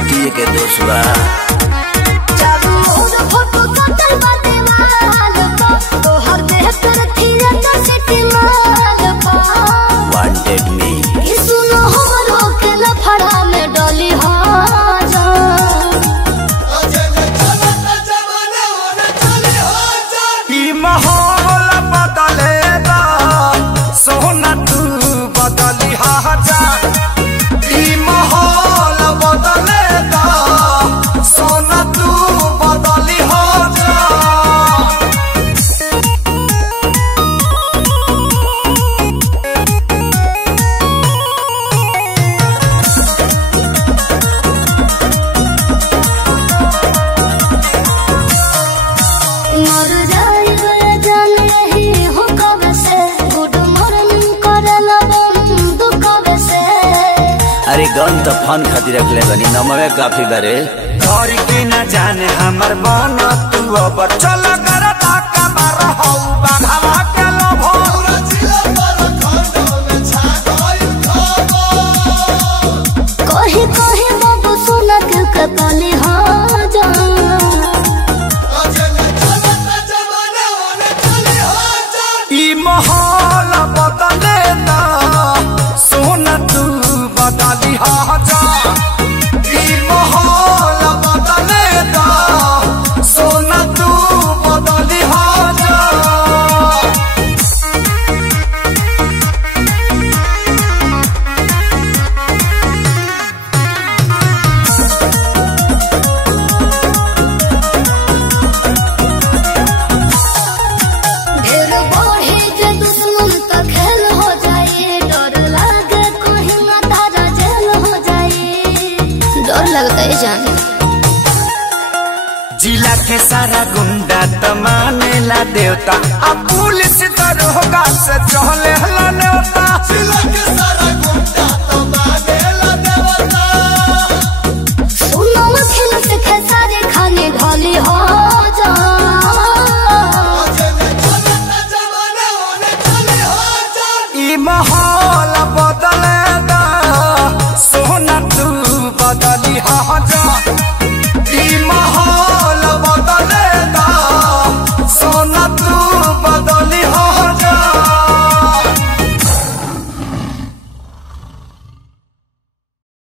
सटिए के दोष बा। वांटेड मी सुनो हमरो के लफड़ा में डली हो माहौल बदलेगा सोना तू बदली जा। माहौल बदलेगा सोना तू बदली जा। अरे गन तो फन खातिर रख ले बनी नमवे काफी बारे। घर के न जाने हमर मन तू अब चल कर ताका मार हो बाघवा के लोभो कहीं कहीं बाबू सुना के कतली हो जा। ई माहौल बदलेगा सोना तू बदली जा। ई माहौल बदलेगा सोना तू बदली जा। ढेर बढ़े के दुश्मन तो खेल हो जाए, डर लागे कहीं ना तारा जेल हो जाए। डर लगता है जान जिला के सारा गुंडा तो मानेला देवता अब पुलिस दरोगा से चले हला नेवता। जिला के सारा